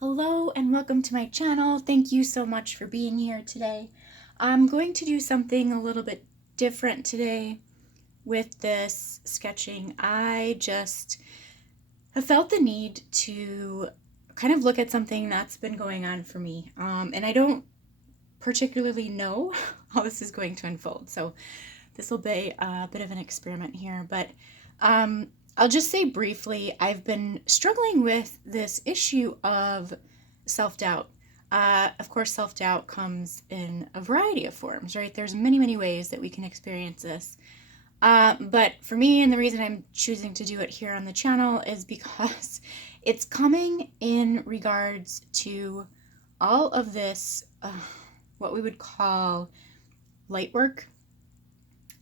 Hello and welcome to my channel. Thank you so much for being here today. I'm going to do something a little bit different today with this sketching. I just have felt the need to kind of look at something that's been going on for me. And I don't particularly know how this is going to unfold. So this will be a bit of an experiment here, but I'll just say briefly, I've been struggling with this issue of self-doubt. Of course, self-doubt comes in a variety of forms, right? There's many, many ways that we can experience this. But for me, and the reason I'm choosing to do it here on the channel is because it's coming in regards to all of this, what we would call light work.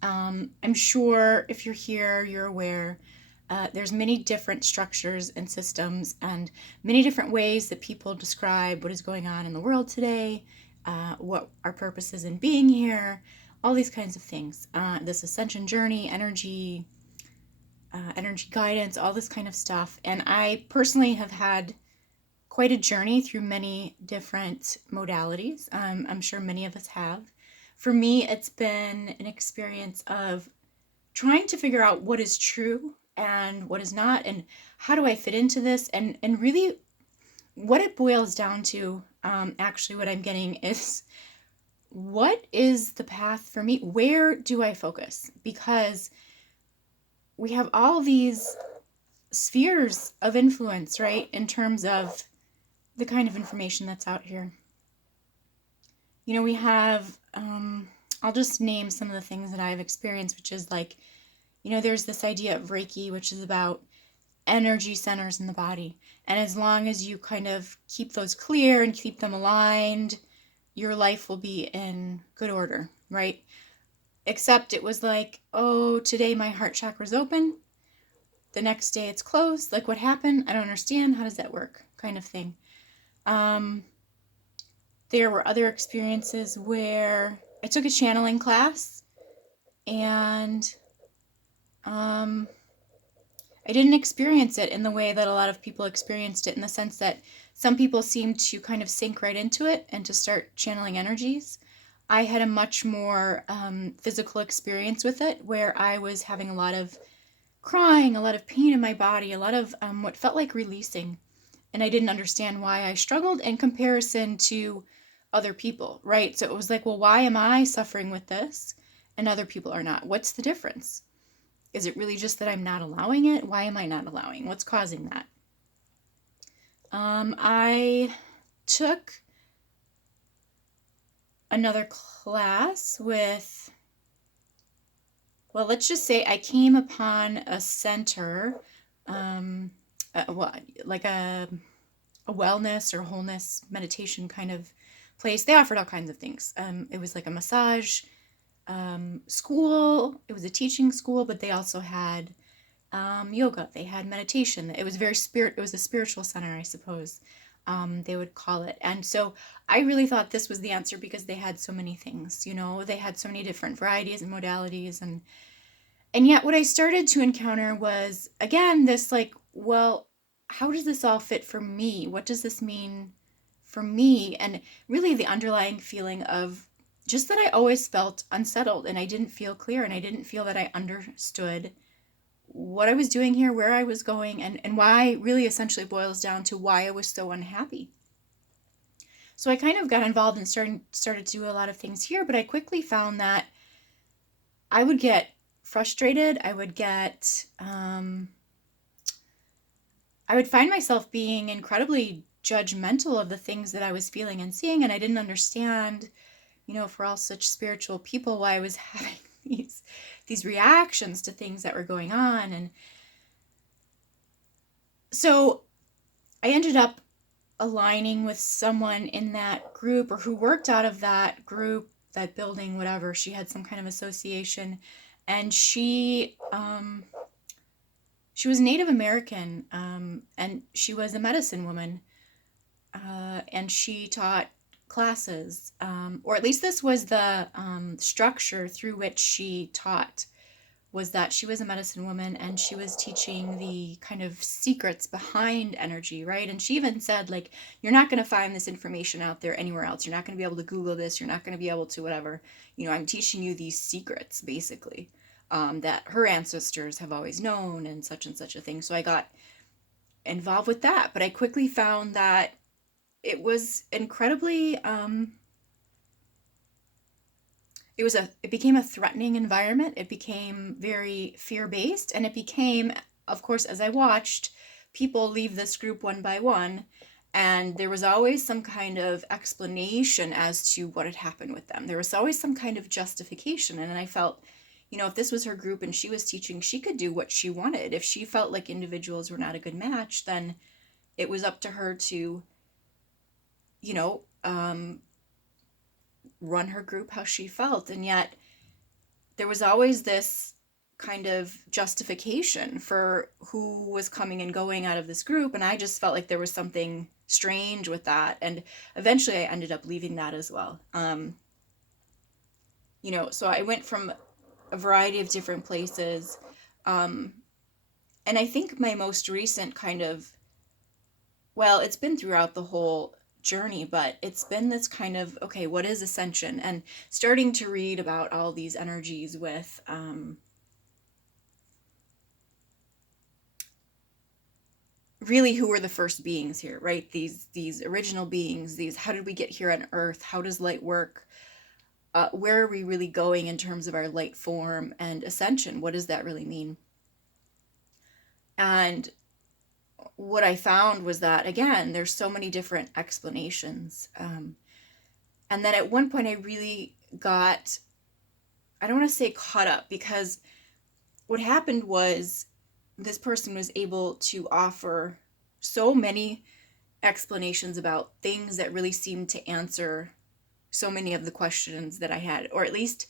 I'm sure if you're here, you're aware there's many different structures and systems and many different ways that people describe what is going on in the world today, what our purpose is in being here, all these kinds of things. This ascension journey, energy guidance, all this kind of stuff. And I personally have had quite a journey through many different modalities. I'm sure many of us have. For me, it's been an experience of trying to figure out what is true and what is not, and how do I fit into this, and really what it boils down to, actually what I'm getting is, what is the path for me? Where do I focus? Because we have all these spheres of influence, right, in terms of the kind of information that's out here. You know, we have, I'll just name some of the things that I've experienced, which is like, you know, there's this idea of Reiki, which is about energy centers in the body. And as long as you kind of keep those clear and keep them aligned, your life will be in good order, right? Except it was like, oh, today my heart chakra's open. The next day it's closed. Like, what happened? I don't understand. How does that work? Kind of thing. There were other experiences where I took a channeling class and I didn't experience it in the way that a lot of people experienced it, in the sense that some people seemed to kind of sink right into it and to start channeling energies. I had a much more physical experience with it, where I was having a lot of crying, a lot of pain in my body, a lot of what felt like releasing. And I didn't understand why I struggled in comparison to other people, right? So it was like, well, why am I suffering with this and other people are not? What's the difference? Is it really just that I'm not allowing it? Why am I not allowing? What's causing that? I took another class with, well, let's just say I came upon a center, like a wellness or wholeness meditation kind of place. They offered all kinds of things. It was like a massage school. It was a teaching school, but they also had yoga. They had meditation. It was it was a spiritual center, I suppose, they would call it. And so I really thought this was the answer, because they had so many things, you know, they had so many different varieties and modalities. And yet what I started to encounter was, again, this like, well, how does this all fit for me? What does this mean for me? And really the underlying feeling of just that I always felt unsettled, and I didn't feel clear, and I didn't feel that I understood what I was doing here, where I was going, and why really essentially boils down to why I was so unhappy. So I kind of got involved and started to do a lot of things here, but I quickly found that I would get frustrated. I would find myself being incredibly judgmental of the things that I was feeling and seeing, and I didn't understand, you know, for all such spiritual people, why I was having these reactions to things that were going on. And so I ended up aligning with someone in that group, or who worked out of that group, that building, whatever. She had some kind of association, and she was Native American, and she was a medicine woman, and she taught classes, or at least this was the structure through which she taught, was that she was a medicine woman and she was teaching the kind of secrets behind energy, right? And she even said, like, you're not going to find this information out there anywhere else. You're not going to be able to Google this. You're not going to be able to whatever. I'm teaching you these secrets, basically, that her ancestors have always known and such a thing. So I got involved with that. But I quickly found that it was incredibly it became a threatening environment. It became very fear-based, and it became, of course, as I watched people leave this group one by one, and there was always some kind of explanation as to what had happened with them. There was always some kind of justification, and I felt, if this was her group and she was teaching, she could do what she wanted. If she felt like individuals were not a good match, then it was up to her to, you know, um, run her group how she felt. And yet there was always this kind of justification for who was coming and going out of this group, and I just felt like there was something strange with that, and eventually I ended up leaving that as well. So I went from a variety of different places, and I think my most recent kind of, well, it's been throughout the whole journey, but it's been this kind of, okay, what is Ascension? And starting to read about all these energies with really who were the first beings here, right? These original beings, how did we get here on Earth? How does light work? Where are we really going in terms of our light form and ascension? What does that really mean? And what I found was that, again, there's so many different explanations. And then at one point I really got, I don't want to say caught up, because what happened was this person was able to offer so many explanations about things that really seemed to answer so many of the questions that I had, or at least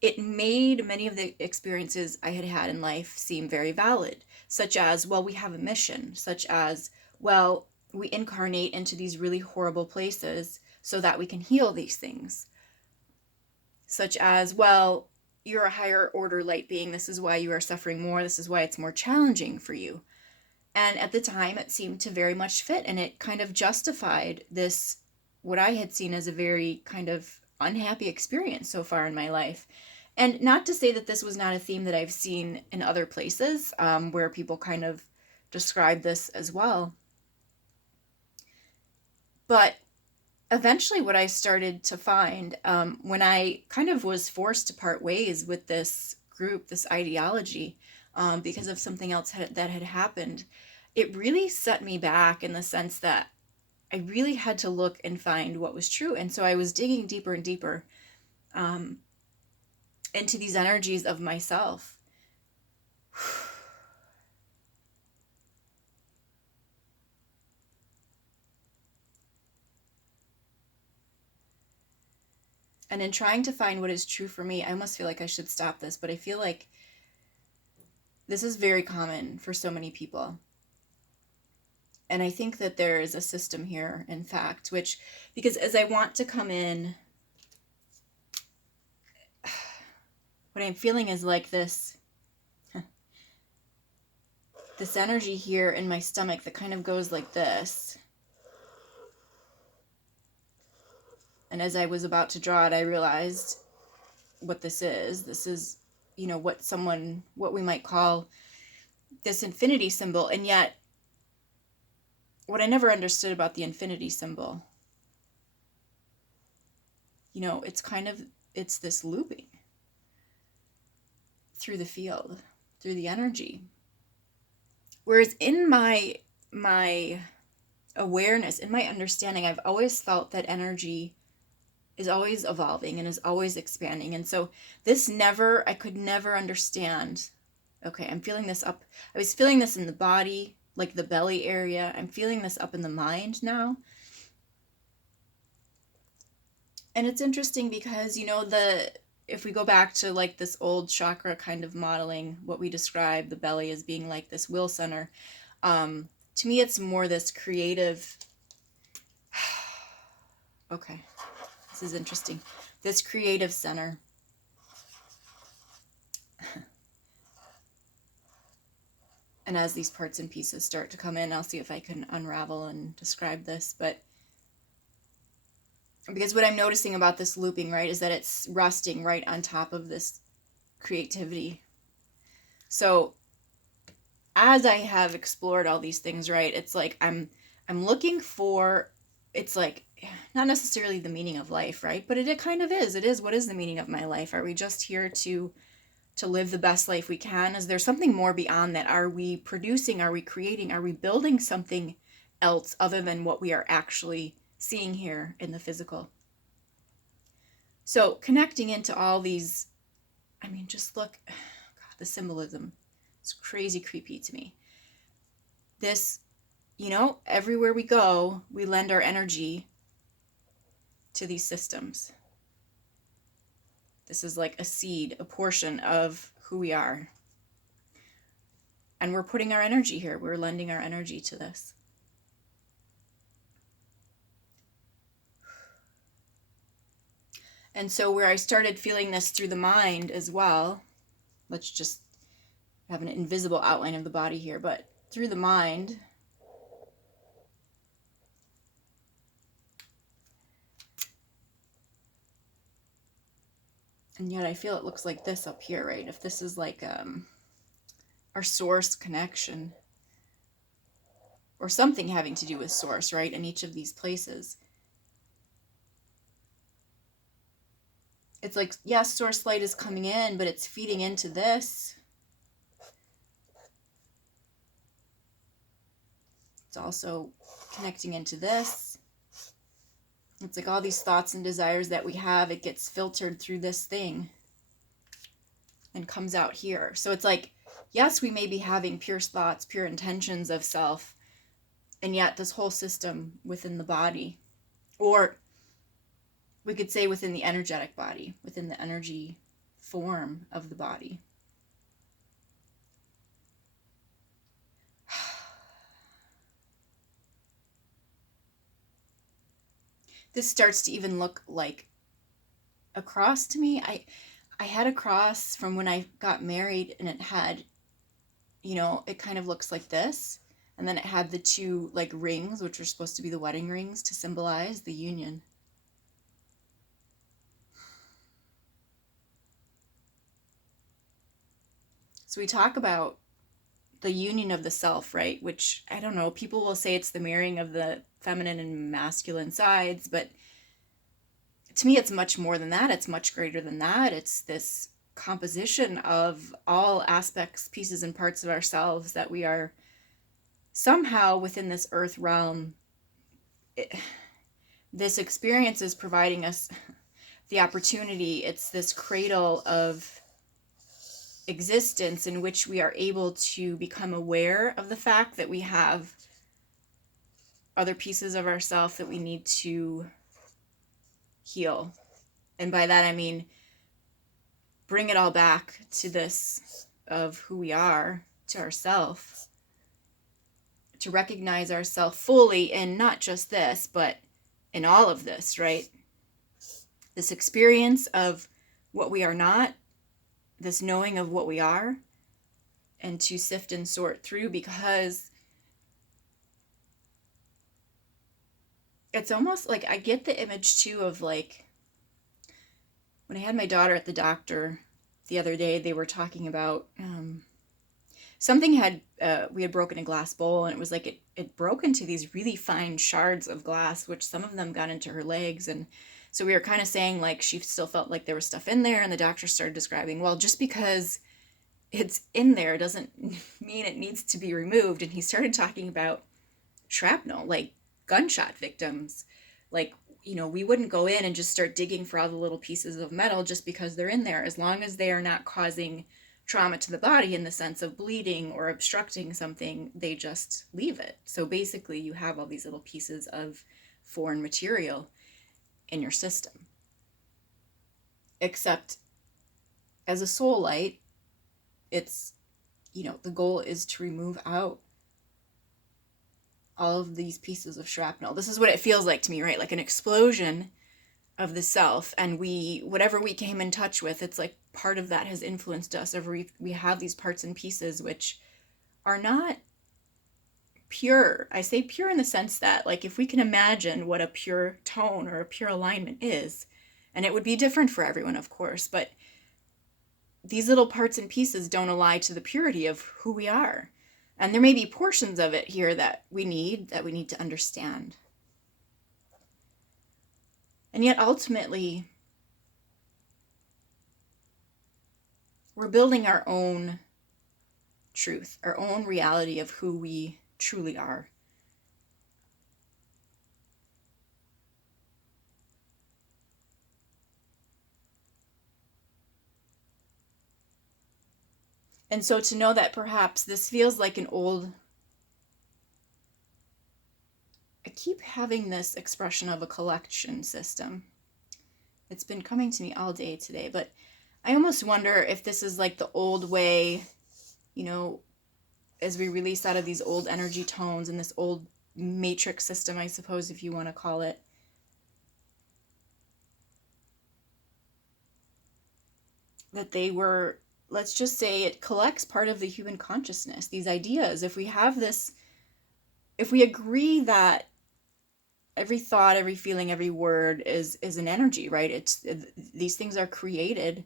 it made many of the experiences I had had in life seem very valid, such as, well, we have a mission, such as, well, we incarnate into these really horrible places so that we can heal these things, such as, well, you're a higher order light being, this is why you are suffering more, this is why it's more challenging for you. And at the time it seemed to very much fit, and it kind of justified this, what I had seen as a very kind of unhappy experience so far in my life. And not to say that this was not a theme that I've seen in other places, where people kind of describe this as well. But eventually what I started to find, when I kind of was forced to part ways with this group, this ideology, because of something else that had happened, it really set me back in the sense that I really had to look and find what was true. And so I was digging deeper and deeper into these energies of myself. And in trying to find what is true for me, I almost feel like I should stop this, but I feel like this is very common for so many people. And I think that there is a system here, in fact, because as I want to come in, what I'm feeling is like this energy here in my stomach that kind of goes like this. And as I was about to draw it, I realized what this is. This is, what we might call this infinity symbol. And yet, what I never understood about the infinity symbol, it's this looping through the field, through the energy. Whereas in my awareness, in my understanding, I've always felt that energy is always evolving and is always expanding. And so I could never understand, okay, I'm feeling this up. I was feeling this in the body, like the belly area. I'm feeling this up in the mind now. And it's interesting because, if we go back to like this old chakra kind of modeling, what we describe the belly as being like this will center, to me it's more this creative, okay, this is interesting, this creative center. And as these parts and pieces start to come in, I'll see if I can unravel and describe this. But because what I'm noticing about this looping, right, is that it's resting right on top of this creativity. So as I have explored all these things, right, it's like I'm looking for, it's like not necessarily the meaning of life, right? But it kind of is. It is, what is the meaning of my life? Are we just here to live the best life we can? Is there something more beyond that? Are we producing? Are we creating? Are we building something else other than what we are actually seeing here in the physical? So connecting into all these, I mean, just look, God, the symbolism is crazy creepy to me. This, you know, everywhere we go, we lend our energy to these systems. This is like a seed, a portion of who we are. And we're putting our energy here. We're lending our energy to this. And so where I started feeling this through the mind as well, let's just have an invisible outline of the body here, but through the mind, and yet I feel it looks like this up here, right? If this is like our source connection, or something having to do with source, right, in each of these places. It's like, yes, source light is coming in, but it's feeding into this. It's also connecting into this. It's like all these thoughts and desires that we have, it gets filtered through this thing and comes out here. So it's like, yes, we may be having pure thoughts, pure intentions of self, and yet this whole system within the body, or we could say within the energetic body, within the energy form of the body. This starts to even look like a cross to me. I had a cross from when I got married, and it had, you know, it kind of looks like this. And then it had the two like rings, which are supposed to be the wedding rings to symbolize the union. So we talk about the union of the self, right? Which, I don't know, people will say it's the mirroring of the feminine and masculine sides, but to me, it's much more than that. It's much greater than that. It's this composition of all aspects, pieces, and parts of ourselves that we are somehow within this earth realm. This experience is providing us the opportunity. It's this cradle of existence in which we are able to become aware of the fact that we have other pieces of ourselves that we need to heal. And by that I mean bring it all back to this of who we are, to ourself, to recognize ourselves fully in not just this, but in all of this, right? This experience of what we are not, this knowing of what we are, and to sift and sort through, because it's almost like I get the image too of like when I had my daughter at the doctor the other day, they were talking about something we had broken a glass bowl, and it was like it broke into these really fine shards of glass, which some of them got into her legs. And so we were kind of saying like she still felt like there was stuff in there, and the doctor started describing, well, just because it's in there doesn't mean it needs to be removed. And he started talking about shrapnel, like gunshot victims. Like, you know, we wouldn't go in and just start digging for all the little pieces of metal just because they're in there, as long as they are not causing trauma to the body in the sense of bleeding or obstructing something, they just leave it. So basically you have all these little pieces of foreign material in your system. Except as a soul light, it's, you know, the goal is to remove out all of these pieces of shrapnel. This is what it feels like to me, right? Like an explosion of the self, and whatever we came in touch with, it's like part of that has influenced us, or we have these parts and pieces which are not pure. I say pure in the sense that, like, if we can imagine what a pure tone or a pure alignment is, and it would be different for everyone, of course, but these little parts and pieces don't ally to the purity of who we are. And there may be portions of it here that we need to understand. And yet ultimately, we're building our own truth, our own reality of who we truly are. And so to know that perhaps this feels like an old, I keep having this expression of a collection system. It's been coming to me all day today, but I almost wonder if this is like the old way, as we release out of these old energy tones and this old matrix system, I suppose, if you want to call it. That they were, let's just say, it collects part of the human consciousness, these ideas. If we agree that every thought, every feeling, every word is an energy, right? These things are created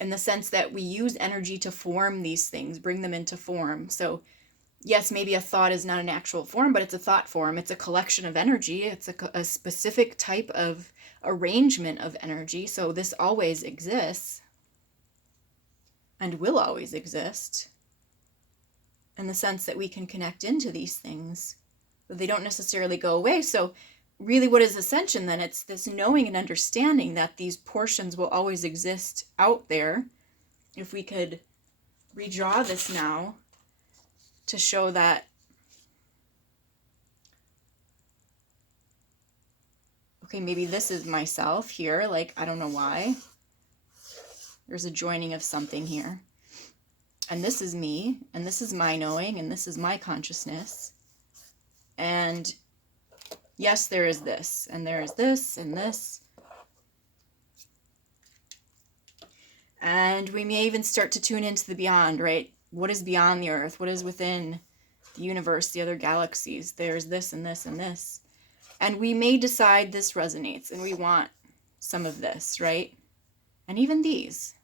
in the sense that we use energy to form these things, bring them into form. So yes, maybe a thought is not an actual form, but it's a thought form. It's a collection of energy. It's a specific type of arrangement of energy. So this always exists and will always exist in the sense that we can connect into these things, but they don't necessarily go away. So really, what is Ascension then? It's this knowing and understanding that these portions will always exist out there. If we could redraw this now to show that, okay, maybe this is myself here, like, I don't know why. There's a joining of something here. And this is me, and this is my knowing, and this is my consciousness. And yes, there is this, and there is this, and this. And we may even start to tune into the beyond, right? What is beyond the earth? What is within the universe, the other galaxies? There's this, and this, and this. And we may decide this resonates, and we want some of this, right? And even these.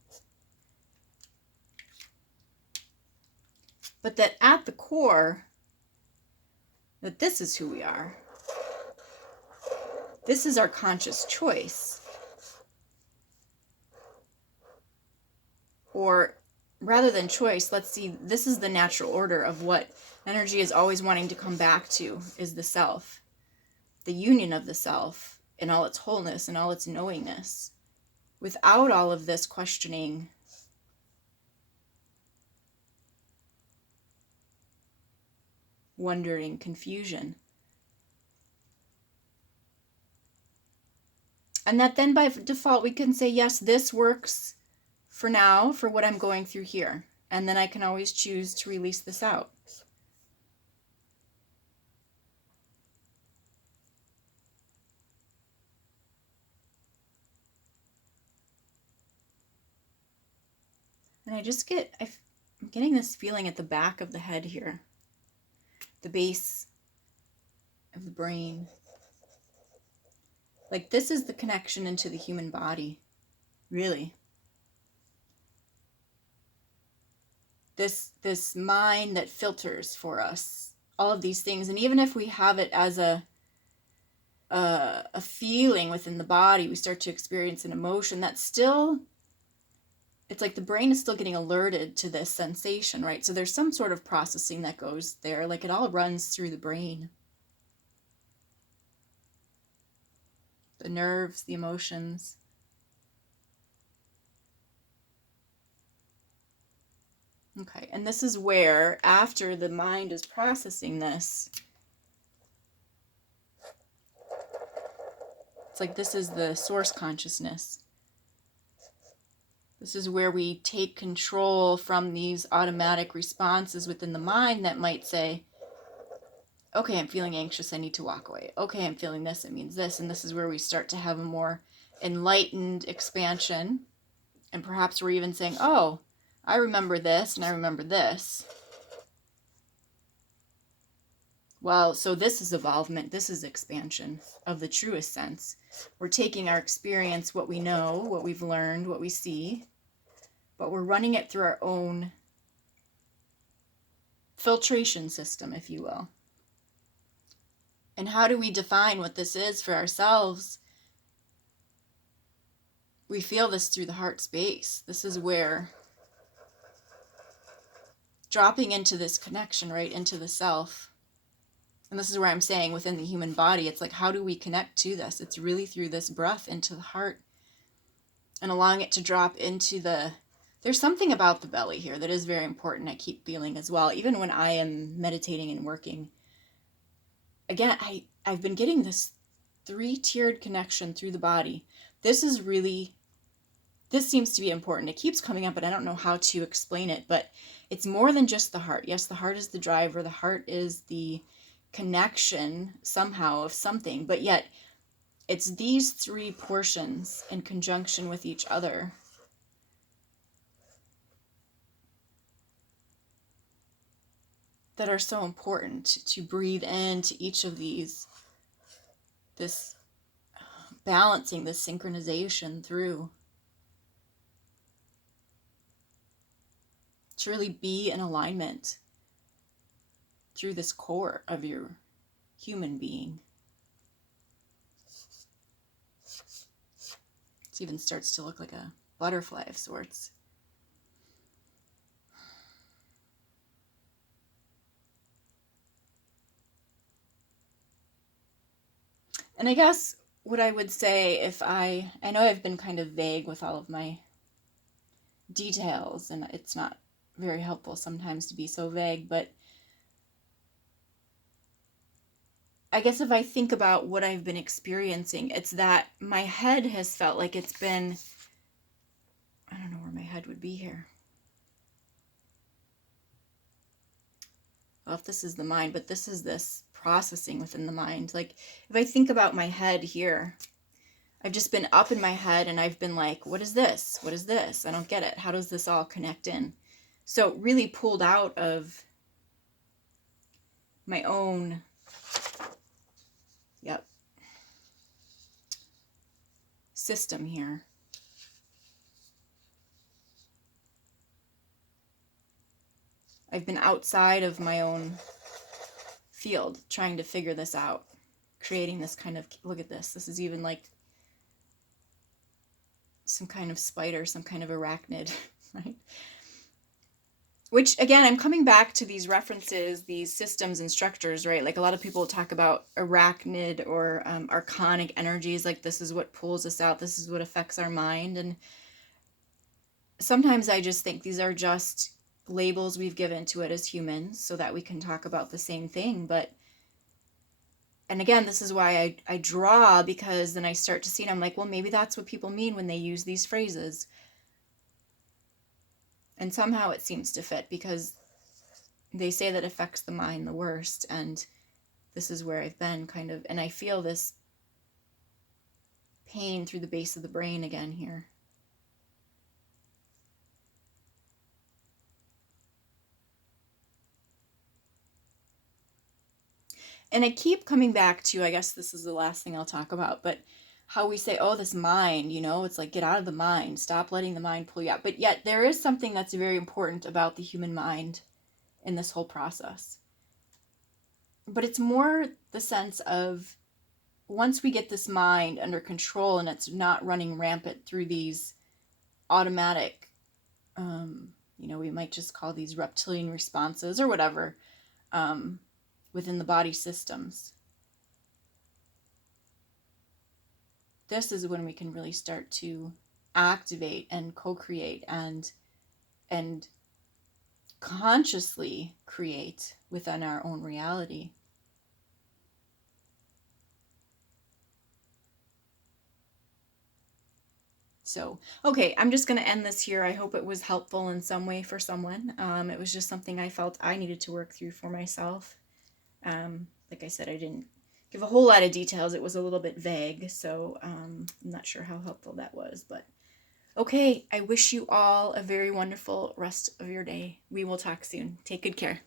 But that at the core, that this is who we are. This is our conscious choice. Or rather than choice, let's see, this is the natural order of what energy is always wanting to come back to, is the self. The union of the self in all its wholeness and all its knowingness. Without all of this questioning, wondering, confusion. And that then by default we can say, yes, this works for now, for what I'm going through here. And then I can always choose to release this out. And I'm getting this feeling at the back of the head here. The base of the brain. Like this is the connection into the human body. Really. This mind that filters for us all of these things. And even if we have it as a feeling within the body, we start to experience an emotion that's still, it's like the brain is still getting alerted to this sensation, right? So there's some sort of processing that goes there, like it all runs through the brain. The nerves, the emotions. Okay, and this is where, after the mind is processing this, it's like this is the source consciousness. This is where we take control from these automatic responses within the mind that might say, okay, I'm feeling anxious, I need to walk away. Okay, I'm feeling this, it means this. And this is where we start to have a more enlightened expansion. And perhaps we're even saying, oh, I remember this and I remember this. Well, so this is evolvement. This is expansion of the truest sense. We're taking our experience, what we know, what we've learned, what we see, but we're running it through our own filtration system, if you will. And how do we define what this is for ourselves? We feel this through the heart space. This is where dropping into this connection, right, into the self. And this is where I'm saying within the human body, it's like, how do we connect to this? It's really through this breath into the heart and allowing it to drop into there's something about the belly here that is very important. I keep feeling as well, even when I am meditating and working. Again, I've been getting this 3-tiered connection through the body. This seems to be important. It keeps coming up, but I don't know how to explain it. But it's more than just the heart. Yes, the heart is the driver. The heart is the connection somehow of something. But yet, it's these 3 portions in conjunction with each other that are so important to breathe into each of these. This balancing, this synchronization through. To really be in alignment through this core of your human being. It even starts to look like a butterfly of sorts. And I guess what I would say, if I know I've been kind of vague with all of my details, and it's not very helpful sometimes to be so vague, but I guess if I think about what I've been experiencing, it's that my head has felt like it's been, I don't know where my head would be here. Well, if this is the mind, but this is this processing within the mind. Like, if I think about my head here, I've just been up in my head and I've been like, what is this? What is this? I don't get it. How does this all connect in? So really pulled out of my own, system here. I've been outside of my own field trying to figure this out, creating this kind of, look at this. This is even like some kind of spider, some kind of arachnid, right? Which, again, I'm coming back to these references, these systems and structures, right? Like a lot of people talk about arachnid or archonic energies, like this is what pulls us out, this is what affects our mind. And sometimes I just think these are just labels we've given to it as humans so that we can talk about the same thing. But, and again, this is why I draw, because then I start to see it. I'm like, well, maybe that's what people mean when they use these phrases. And somehow it seems to fit, because they say that affects the mind the worst. And this is where I've been kind of, and I feel this pain through the base of the brain again here. And I keep coming back to, I guess this is the last thing I'll talk about, but how we say, oh, this mind, it's like, get out of the mind, stop letting the mind pull you out. But yet there is something that's very important about the human mind in this whole process. But it's more the sense of, once we get this mind under control and it's not running rampant through these automatic, we might just call these reptilian responses or whatever, within the body systems. This is when we can really start to activate and co-create and consciously create within our own reality. So, okay, I'm just going to end this here. I hope it was helpful in some way for someone. It was just something I felt I needed to work through for myself. Like I said, I didn't give a whole lot of details. It was a little bit vague, so I'm not sure how helpful that was. But okay, I wish you all a very wonderful rest of your day. We will talk soon. Take good care.